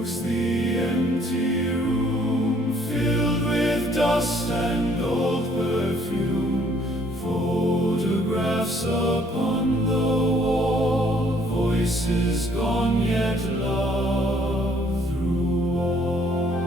Walks the empty room, filled with dust and old perfume. Photographs upon the wall, voices gone yet love through all.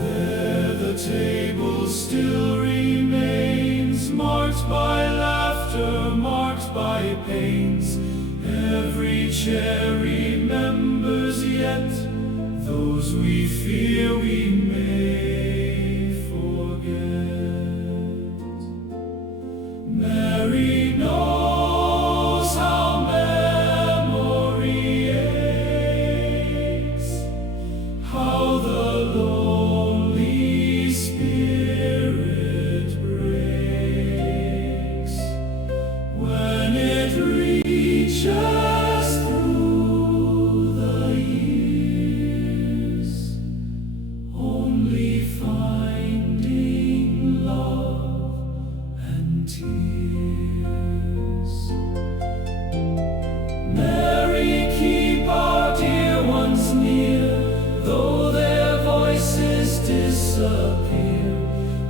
There the table still remains, marked by laughter, marked by pains. Every chair remembers yet those we fear we may forget. Mary knows how memory aches, how the lonely spirit breaks when it reaches through the years, only finding love and tears. Mary, keep our dear ones near, though their voices disappear.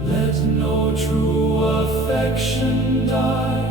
Let no true affection die.